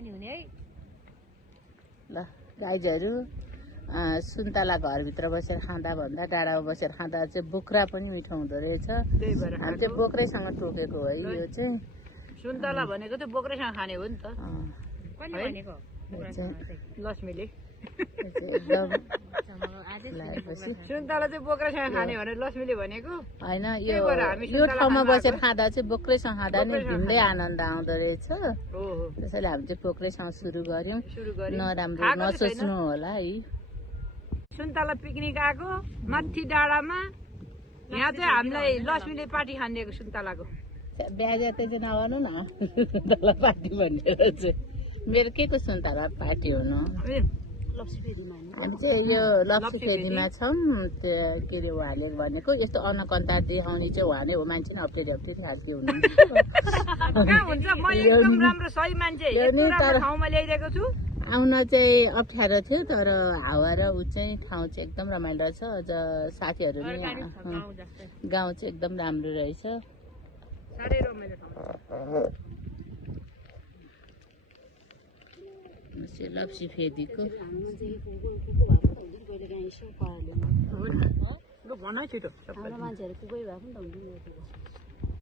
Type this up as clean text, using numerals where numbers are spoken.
बानी हुने है ल गाइजहरू सुन्तला घरभित्र बसेर खाँदा भन्दा डाँडामा बसेर खाँदा चाहिँ बोक्रा पनि मिठो हुँदो रहेछ त्यही भएर हामी चाहिँ बोक्रैसँग टोकेको है यो चाहिँ सुन्तला भनेको त बोक्रेसँग खाने हो नि त कहिले भनेको लक्ष्मीले एकदम लागेपछि सुन्तला चाहिँ बोक्रेसँग खाने भनेर लक्ष्मीले भनेको होइन यो ठाउँमा बसेर खाँदा चाहिँ बोक्रैसँग खाँदा नि भिन्दै आनन्द आउँदो रहेछ हो त्यसैले हामी चाहिँ बोक्रैसँग सुरु गर्यौँ सुरु गऱ्यौँ नराम्रो नसोच्नु होला है सुन्तला पिकनिक आएको माथि डाँडामा यहाँ चाहिँ हामीलाई लक्ष्मीले पार्टी खानिदिएको सुन्तलाको ब्याज चाहिँ नगर्नु न सुन्तला पार्टी भनेर चाहिँ मेरो के को सुन्तला पार्टी हुनु हामी चाहिँ यो लप्सी फेदीमा छौँ त्यो के अरे उहाँले भनेको यस्तो अन्नकन्ता देखाउने चाहिँ उहाँले हो मान्छे नि अप्ठ्यारी अप्ठ्यारी खालको हुनुहुन्छ आउन चाहिँ अप्ठ्यारो थियो तर हावा र ऊ चाहिँ ठाउँ चाहिँ एकदम रमाइलो रहेछ अझ साथीहरू नि गाउँ चाहिँ एकदम राम्रो रहेछ लप्सी फेदीको भन छिटो मान्छेहरू कोही भए पनि त हुँदैन